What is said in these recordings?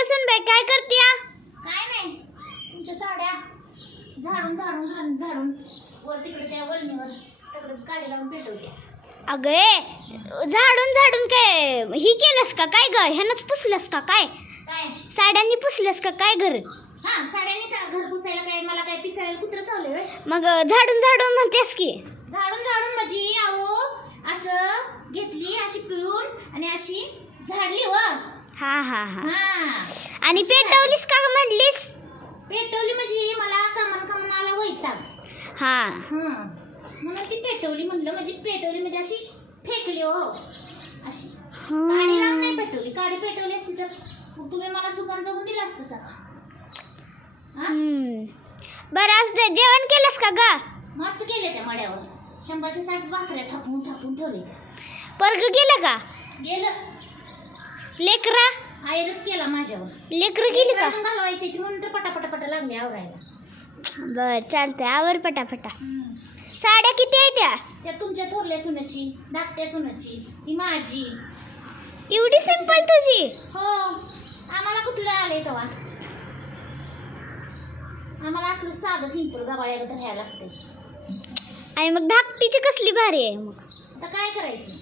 ग सुनबाई काय करतीया? काय नाही तुमच्या साड्या झाडून झाडून झाडून झाडून वर तिकडे त्या वळणीवर तिकडे काढी लावून पेटवल्या अगं ए झाडून झाडून काय ही केलंस का काय ग? ह्यानंच पुसलंस का काय? काय? साड्यांनी पुसलंस का काय घर? हा साड्यांनी सा- घर पुसायला काय मला काय पिसायला कुत्र चावलंय व्हय? मग झाडून झाडून म्हणतेस की. झाडून झाडून माझी आहो असं घेतली अशी पिळून आणि अशी झाडली व हा हा हा. हा. आणि पेटवलीस का म्हणलीस? पेटवली म्हणजे मला कमान कमान आला वैताग. हा. हा. म्हणून ती पेटवली म्हणलं म्हणजे पेटवली म्हणजे अशी फेकली हो. अशी. काडी लावून नाही पेटवली. काडी पेटवली असती तर तुम्ही मला सुकान जगून दिलं असतं सगळं. हा? हम्म. बरं असं ते जेवण केलंस का ग? मस्त केले त्या मड्यावर. शंभरशे साठ भाकऱ्या थापून थापून ठेवले पर्ग गेलं का? गेलं. लेकरा? आयरच केला माझ्यावर. लेकरं गेली का? अजून घालवायची ती म्हणून तर पटापटापटा लागली आवरायला. बर चालतंय. आवर पटापटा. साड्या किती आहे त्या? त्या तुमच्या थोरल्या सुनाची धाकट्या सुनाची ही माझी. एवढी सिंपल तुझी? हो. आम्हाला कुठलं आलंय तेव्हा? आम्हाला असलं साधं सिंपल गबाळ्या राहायला लागते आणि मग धाकटीची कसली भारी आहे मग? आता काय करायचं?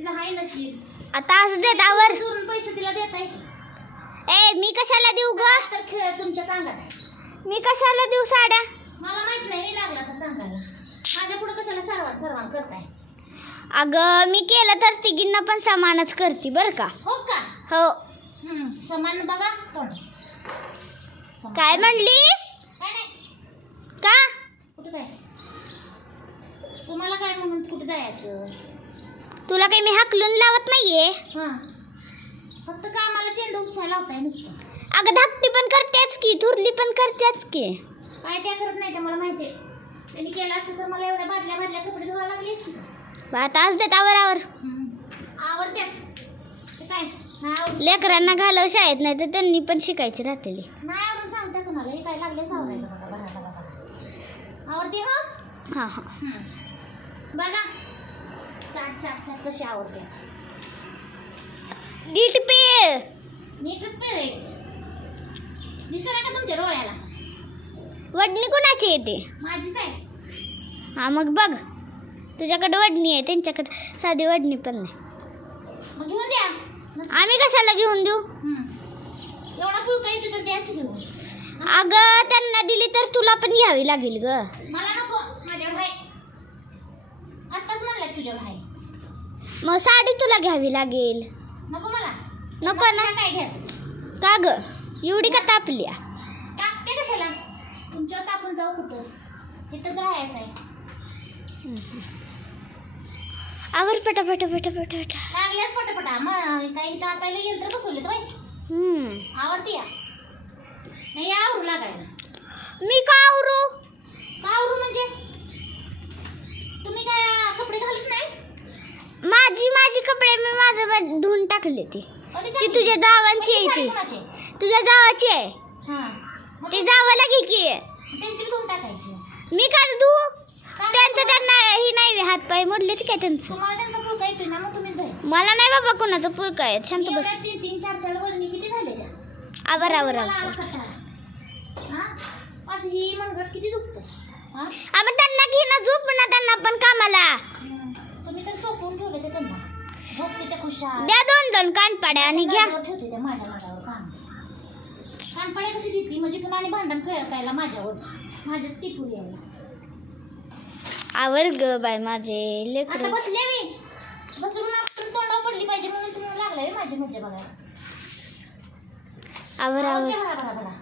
तिला हाय नशीब. आता असं देत आवर चोरून पैसे तिला देताय. ए मी कशाला देऊ ग? तर खेळ तुमच्या सांगत आहे. मी कशाला देऊ साड्या? मला माहीत नाही मी लागला असं सांगायला. माझ्या पुढे कशाला सर्वात सर्वान करताय? अगं मी केलं तर तिघींना पण समानच करते बरं का? हो का? हो. समान बघा समान. काय म्हणलीस? काय नाही. का? कुठं काय? तुम्हाला काय म्हणून कुठं जायचं? तुला काही मी हाकलून लावत नाहीये? हा. फक्त कामाला चेंड उपसायला लावताय नुसतं. अगं धाकटी पण करतेच की थुरली पण करतेच की. काय त्या करत नाही ते मला माहिती आहे. त्यांनी केलं असतं तर मला एवढ्या बादल्या बादल्या कपडे धुवायला लागली असती. का? बरं, आता असं देत आवर आवर आवडतेच ते काय? नाही आवड लेकरांना घालव शाळेत नाही तर त्यांनी पण शिकायची राहतेली. नाही आवडून सांगते कुणाला. हे काय लागलेच आवडायला बघा बघा बघा बघा आवडते हो हा. हा कशी आवडते? नीट पे नीटच पिळे दिसेना का तुमच्या डोळ्याला? वडणी कोणाची येते माझीच आहे. हा मग बघ. तुझ्याकडे वडणी आहे त्यांच्याकडे साधी वडणी पण नाही. मग घेऊन द्या. नस- आम्ही कशाला घेऊन देऊ. एवढा फुलका येतो तर द्यायची घेऊन. अगं त्यांना दिली तर तुला पण घ्यावी लागेल ग. मला नको. आहे आत्ताच म्हणलाय तुझ्याकडे आहे मग साडी तुला घ्यावी लागेल. नको मला. नको ना? काय घ्यायचं? का ग? एवढी का तापल्या टाकते कशाला? तुमच्यावर टाकून जाऊ कुठं? इथंच राहायचं आहे. आवर पटा पटा पटा पटा पटा. लागल्यास पटापटा मग काही इथं आता यंत्र बसवलेत बाई हम्म. आवडते या. नाही आवरू लागायला. मी का आवरू? का आवरू म्हणजे तुम्ही काय कपडे घालत नाही माझी माझी कपडे मी माझं धुवून टाकले ती. ती? तुझ्या जावांची पहिली आहे साडी ती? तुझ्या जावाची आहे. हा. ती जावं लागे की. त्यांची बी धुवून टाकायची. मी का धुवू? काय? त्यांचं त्यांना ही नाही हात पाय मोडले काय त्यांचं? तुम्हाला त्यांचा फुलका येतोय ना मग तुम्हीच धुवायचं. मला नाही बाबा कोणाचं पुळका आहे शांत बस. एवढ्या तीन तीन चार चार वळणी किती झाले? त्या आवर आवर. मला आवर आला कंटाळा. हा? माझं ही मनगट किती दुखतं हा? आपण त्यांना घे ना झोप ना त्यांना पण कामाला. तुम्ही तर सोपवून ठेवले ते त्यांना. खुशाल द्या दोन दोन कानपाड्या आणि घ्या. माझ्यावर ठेवते त्या माझ्या माझ्यावर कान कानपाड्या कशी देते? म्हणजे पुन्हा आणि भांडण खेळायला माझ्यावर? माझ्याच टिपूर यायला. आवर ग बाय माझे आता लेकर बसले मी. बसवून आपण तोंडावर पडली पाहिजे म्हणून तुम्हाला लागलाय माझी मज्जा बघायला. आवर आवर. आवडते भरा भरा भरा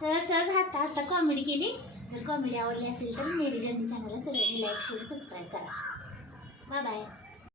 सहज सहज हसता हसता कॉमेडी केली. जर कॉमेडी आवडली असेल तर मेरी जर्नी चॅनलला सगळ्यांनी लाईक शेअर सबस्क्राईब करा. Bye bye